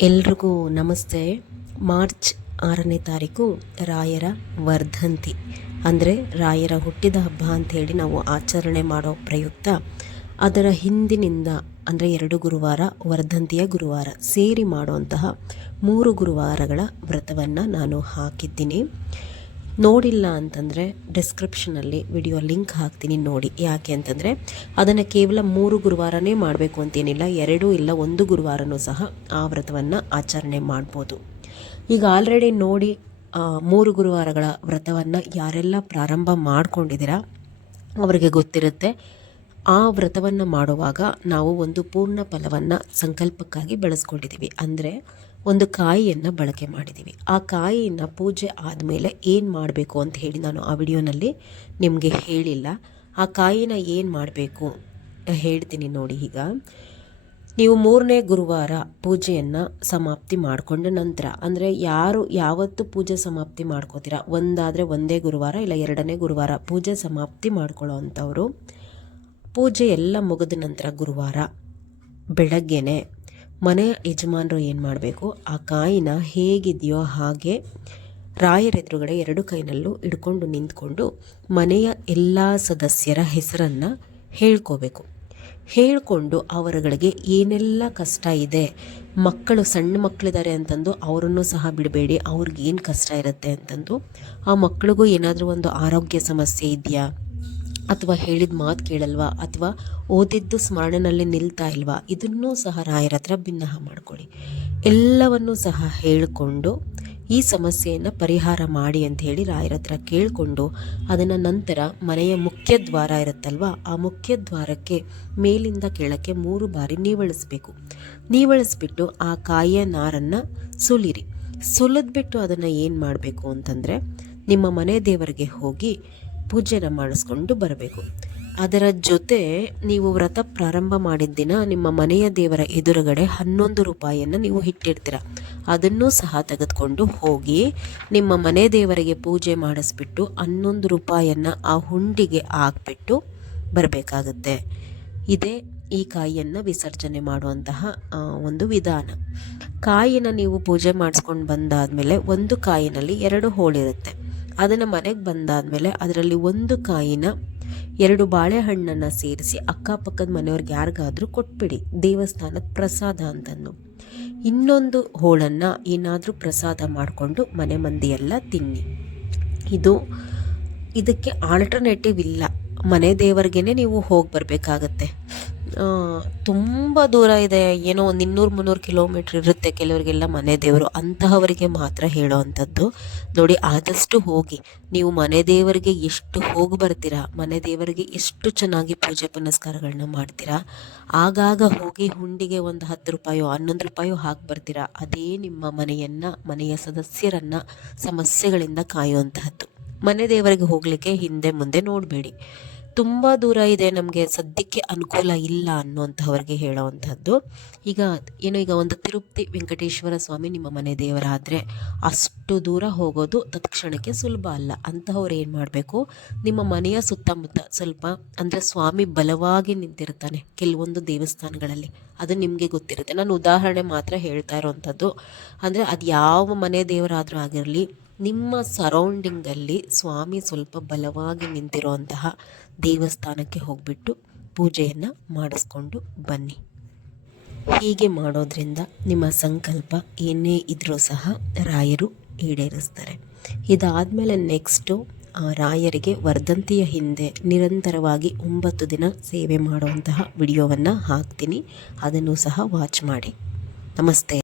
ಎಲ್ರಿಗೂ ನಮಸ್ತೆ. ಮಾರ್ಚ್ ಆರನೇ ತಾರೀಕು ರಾಯರ ವರ್ಧಂತಿ. ಅಂದರೆ ರಾಯರ ಹುಟ್ಟಿದ ಹಬ್ಬ ಅಂಥೇಳಿ ನಾವು ಆಚರಣೆ ಮಾಡೋ ಪ್ರಯುಕ್ತ. ಅದರ ಹಿಂದಿನಿಂದ ಅಂದರೆ ಎರಡು ಗುರುವಾರ ವರ್ಧಂತಿಯ ಗುರುವಾರ ಸೇರಿ ಮಾಡುವಂತಹ ಮೂರು ಗುರುವಾರಗಳ ವ್ರತವನ್ನು ನಾನು ಹಾಕಿದ್ದೀನಿ. ನೋಡಿಲ್ಲ ಅಂತಂದರೆ ಡಿಸ್ಕ್ರಿಪ್ಷನಲ್ಲಿ ವಿಡಿಯೋ ಲಿಂಕ್ ಹಾಕ್ತೀನಿ ನೋಡಿ. ಯಾಕೆ ಅಂತಂದರೆ ಅದನ್ನು ಕೇವಲ ಮೂರು ಗುರುವಾರನೇ ಮಾಡಬೇಕು ಅಂತೇನಿಲ್ಲ, ಎರಡು ಇಲ್ಲ ಒಂದು ಗುರುವಾರನೂ ಸಹ ಆ ವ್ರತವನ್ನು ಆಚರಣೆ ಮಾಡ್ಬೋದು. ಈಗ ಆಲ್ರೆಡಿ ನೋಡಿ ಮೂರು ಗುರುವಾರಗಳ ವ್ರತವನ್ನು ಯಾರೆಲ್ಲ ಪ್ರಾರಂಭ ಮಾಡ್ಕೊಂಡಿದ್ದೀರಾ ಅವರಿಗೆ ಗೊತ್ತಿರುತ್ತೆ. ಆ ವ್ರತವನ್ನು ಮಾಡುವಾಗ ನಾವು ಒಂದು ಪೂರ್ಣ ಫಲವನ್ನು ಸಂಕಲ್ಪಕ್ಕಾಗಿ ಬೆಳೆಸ್ಕೊಂಡಿದ್ದೀವಿ. ಅಂದರೆ ಒಂದು ಕಾಯಿಯನ್ನು ಬಳಕೆ ಮಾಡಿದ್ದೀವಿ. ಆ ಕಾಯಿಯನ್ನು ಪೂಜೆ ಆದಮೇಲೆ ಏನು ಮಾಡಬೇಕು ಅಂತ ಹೇಳಿ ನಾನು ಆ ವಿಡಿಯೋನಲ್ಲಿ ನಿಮಗೆ ಹೇಳಿಲ್ಲ. ಆ ಕಾಯಿನ ಏನು ಮಾಡಬೇಕು ಹೇಳ್ತೀನಿ ನೋಡಿ ಈಗ. ನೀವು ಮೂರನೇ ಗುರುವಾರ ಪೂಜೆಯನ್ನು ಸಮಾಪ್ತಿ ಮಾಡಿಕೊಂಡ ನಂತರ, ಅಂದರೆ ಯಾರು ಯಾವತ್ತು ಪೂಜೆ ಸಮಾಪ್ತಿ ಮಾಡ್ಕೋತೀರಾ? ಒಂದಾದರೆ ಒಂದೇ ಗುರುವಾರ ಇಲ್ಲ ಎರಡನೇ ಗುರುವಾರ ಪೂಜೆ ಸಮಾಪ್ತಿ ಮಾಡ್ಕೊಳ್ಳೋ ಅಂಥವರು ಪೂಜೆ ಎಲ್ಲ ಮುಗಿದ ನಂತರ ಗುರುವಾರ ಬೆಳಗ್ಗೆನೆ ಮನೆ ಯಜಮಾನರು ಏನು ಮಾಡಬೇಕು? ಆ ಕಾಯಿನ ಹೇಗಿದೆಯೋ ಹಾಗೆ ರಾಯರ ಎದುರುಗಡೆ ಎರಡು ಕೈನಲ್ಲೂ ಹಿಡ್ಕೊಂಡು ನಿಂತ್ಕೊಂಡು ಮನೆಯ ಎಲ್ಲ ಸದಸ್ಯರ ಹೆಸರನ್ನು ಹೇಳ್ಕೋಬೇಕು. ಹೇಳ್ಕೊಂಡು ಅವರುಗಳಿಗೆ ಏನೆಲ್ಲ ಕಷ್ಟ ಇದೆ, ಮಕ್ಕಳು ಸಣ್ಣ ಮಕ್ಕಳಿದ್ದಾರೆ ಅಂತಂದು ಅವರನ್ನು ಸಹ ಬಿಡಬೇಡಿ, ಅವ್ರಿಗೇನು ಕಷ್ಟ ಇರುತ್ತೆ ಅಂತಂದು ಆ ಮಕ್ಕಳಿಗೂ ಏನಾದರೂ ಒಂದು ಆರೋಗ್ಯ ಸಮಸ್ಯೆ ಇದೆಯಾ? ಅಥವಾ ಹೇಳಿದ ಮಾತು ಕೇಳಲ್ವಾ? ಅಥವಾ ಓದಿದ್ದು ಸ್ಮರಣೆನಲ್ಲಿ ನಿಲ್ತಾ ಇಲ್ವಾ? ಇದನ್ನೂ ಸಹ ರಾಯರ ಹತ್ರ ಭಿನ್ನಹ ಮಾಡ್ಕೊಳ್ಳಿ. ಎಲ್ಲವನ್ನೂ ಸಹ ಹೇಳಿಕೊಂಡು ಈ ಸಮಸ್ಯೆಯನ್ನು ಪರಿಹಾರ ಮಾಡಿ ಅಂತ ಹೇಳಿ ರಾಯರ ಹತ್ರ ಕೇಳಿಕೊಂಡು ಅದನ್ನು ನಂತರ ಮನೆಯ ಮುಖ್ಯ ದ್ವಾರ ಇರುತ್ತಲ್ವಾ? ಆ ಮುಖ್ಯ ದ್ವಾರಕ್ಕೆ ಮೇಲಿಂದ ಕೆಳಕ್ಕೆ ಮೂರು ಬಾರಿ ನೀವಳಿಸ್ಬೇಕು. ನೀವಳಿಸ್ಬಿಟ್ಟು ಆ ಕಾಯಿಯ ನಾರನ್ನು ಸುಲಿರಿ. ಸುಲಿದ್ಬಿಟ್ಟು ಅದನ್ನು ಏನು ಮಾಡಬೇಕು ಅಂತಂದರೆ ನಿಮ್ಮ ಮನೆ ದೇವರಿಗೆ ಹೋಗಿ ಪೂಜೆನ ಮಾಡಿಸ್ಕೊಂಡು ಬರಬೇಕು. ಅದರ ಜೊತೆ ನೀವು ವ್ರತ ಪ್ರಾರಂಭ ಮಾಡಿದ ದಿನ ನಿಮ್ಮ ಮನೆಯ ದೇವರ ಎದುರುಗಡೆ ಹನ್ನೊಂದು ರೂಪಾಯಿಯನ್ನು ನೀವು ಇಟ್ಟಿರ್ತೀರ ಅದನ್ನು ಸಹ ತೆಗೆದುಕೊಂಡು ಹೋಗಿ ನಿಮ್ಮ ಮನೆ ದೇವರಿಗೆ ಪೂಜೆ ಮಾಡಿಸ್ಬಿಟ್ಟು ಹನ್ನೊಂದು ರೂಪಾಯಿಯನ್ನು ಆ ಹುಂಡಿಗೆ ಹಾಕ್ಬಿಟ್ಟು ಬರಬೇಕಾಗತ್ತೆ. ಇದೇ ಈ ಕಾಯಿಯನ್ನು ವಿಸರ್ಜನೆ ಮಾಡುವಂತಹ ಒಂದು ವಿಧಾನ. ಕಾಯಿನ ನೀವು ಪೂಜೆ ಮಾಡಿಸ್ಕೊಂಡು ಬಂದಾದಮೇಲೆ ಒಂದು ಕಾಯಿನಲ್ಲಿ ಎರಡು ಹೋಳಿರುತ್ತೆ. ಅದನ್ನು ಮನೆಗೆ ಬಂದಾದಮೇಲೆ ಅದರಲ್ಲಿ ಒಂದು ಕಾಯಿನ ಎರಡು ಬಾಳೆಹಣ್ಣನ್ನು ಸೇರಿಸಿ ಅಕ್ಕಪಕ್ಕದ ಮನೆಯವ್ರಿಗೆ ಯಾರಿಗಾದರೂ ಕೊಟ್ಬಿಡಿ. ದೇವಸ್ಥಾನದ ಪ್ರಸಾದ ಅಂತಂದು. ಇನ್ನೊಂದು ಹೋಳನ್ನು ಏನಾದರೂ ಪ್ರಸಾದ ಮಾಡಿಕೊಂಡು ಮನೆ ಮಂದಿಯೆಲ್ಲ ತಿನ್ನಿ. ಇದು, ಇದಕ್ಕೆ ಆಲ್ಟರ್ನೇಟಿವ್ ಇಲ್ಲ. ಮನೆ ದೇವರಿಗೇ ನೀವು ಹೋಗಿ ಬರಬೇಕಾಗತ್ತೆ. ತುಂಬ ದೂರ ಇದೆ. ಏನೋ ಒಂದು ಇನ್ನೂರು ಮುನ್ನೂರು ಕಿಲೋಮೀಟ್ರ್ ಇರುತ್ತೆ ಕೆಲವರಿಗೆಲ್ಲ ಮನೆ ದೇವರು. ಅಂತಹವರಿಗೆ ಮಾತ್ರ ಹೇಳೋ ಅಂಥದ್ದು ನೋಡಿ, ಆದಷ್ಟು ಹೋಗಿ. ನೀವು ಮನೆ ದೇವರಿಗೆ ಎಷ್ಟು ಹೋಗಿ ಬರ್ತೀರಾ, ಮನೆ ದೇವರಿಗೆ ಎಷ್ಟು ಚೆನ್ನಾಗಿ ಪೂಜೆ ಪುನಸ್ಕಾರಗಳನ್ನ ಮಾಡ್ತೀರಾ, ಆಗಾಗ ಹೋಗಿ ಹುಂಡಿಗೆ ಒಂದು ಹತ್ತು ರೂಪಾಯೋ, ಹನ್ನೊಂದು ರೂಪಾಯೋ ಹಾಕಿ ಬರ್ತೀರಾ, ಅದೇ ನಿಮ್ಮ ಮನೆಯನ್ನು, ಮನೆಯ ಸದಸ್ಯರನ್ನು, ಸಮಸ್ಯೆಗಳಿಂದ ಕಾಯುವಂತಹದ್ದು. ಮನೆ ದೇವರಿಗೆ ಹೋಗಲಿಕ್ಕೆ ಹಿಂದೆ ಮುಂದೆ ನೋಡಬೇಡಿ. ತುಂಬ ದೂರ ಇದೆ ನಮಗೆ ಸದ್ಯಕ್ಕೆ ಅನುಕೂಲ ಇಲ್ಲ ಅನ್ನುವಂಥವ್ರಿಗೆ ಹೇಳೋವಂಥದ್ದು ಈಗ ಏನು ಈಗ ಒಂದು ತಿರುಪತಿ ವೆಂಕಟೇಶ್ವರ ಸ್ವಾಮಿ ನಿಮ್ಮ ಮನೆ ದೇವರಾದರೆ ಅಷ್ಟು ದೂರ ಹೋಗೋದು ತತ್ಕ್ಷಣಕ್ಕೆ ಸುಲಭ ಅಲ್ಲ. ಅಂತಹವ್ರು ಏನು ಮಾಡಬೇಕು? ನಿಮ್ಮ ಮನೆಯ ಸುತ್ತಮುತ್ತ ಸ್ವಲ್ಪ ಅಂದರೆ ಸ್ವಾಮಿ ಬಲವಾಗಿ ನಿಂತಿರ್ತಾನೆ ಕೆಲವೊಂದು ದೇವಸ್ಥಾನಗಳಲ್ಲಿ. ಅದು ನಿಮಗೆ ಗೊತ್ತಿರುತ್ತೆ. ನಾನು ಉದಾಹರಣೆ ಮಾತ್ರ ಹೇಳ್ತಾ ಇರೋವಂಥದ್ದು ಅಂದರೆ ಅದು ಯಾವ ಮನೆ ದೇವರಾದರೂ ಆಗಿರಲಿ ನಿಮ್ಮ ಸರೌಂಡಿಂಗಲ್ಲಿ ಸ್ವಾಮಿ ಸ್ವಲ್ಪ ಬಲವಾಗಿ ನಿಂತಿರುವಂತಹ ದೇವಸ್ಥಾನಕ್ಕೆ ಹೋಗಿಬಿಟ್ಟು ಪೂಜೆಯನ್ನು ಮಾಡಿಸ್ಕೊಂಡು ಬನ್ನಿ. ಹೀಗೆ ಮಾಡೋದ್ರಿಂದ ನಿಮ್ಮ ಸಂಕಲ್ಪ ಏನೇ ಇದ್ರೂ ಸಹ ರಾಯರು ಈಡೇರಿಸ್ತಾರೆ. ಇದಾದಮೇಲೆ ನೆಕ್ಸ್ಟು ರಾಯರಿಗೆ ವರ್ಧಂತಿಯ ಹಿಂದೆ ನಿರಂತರವಾಗಿ ಒಂಬತ್ತು ದಿನ ಸೇವೆ ಮಾಡುವಂತಹ ವಿಡಿಯೋವನ್ನು ಹಾಕ್ತೀನಿ. ಅದನ್ನು ಸಹ ವಾಚ್ ಮಾಡಿ. ನಮಸ್ತೆ.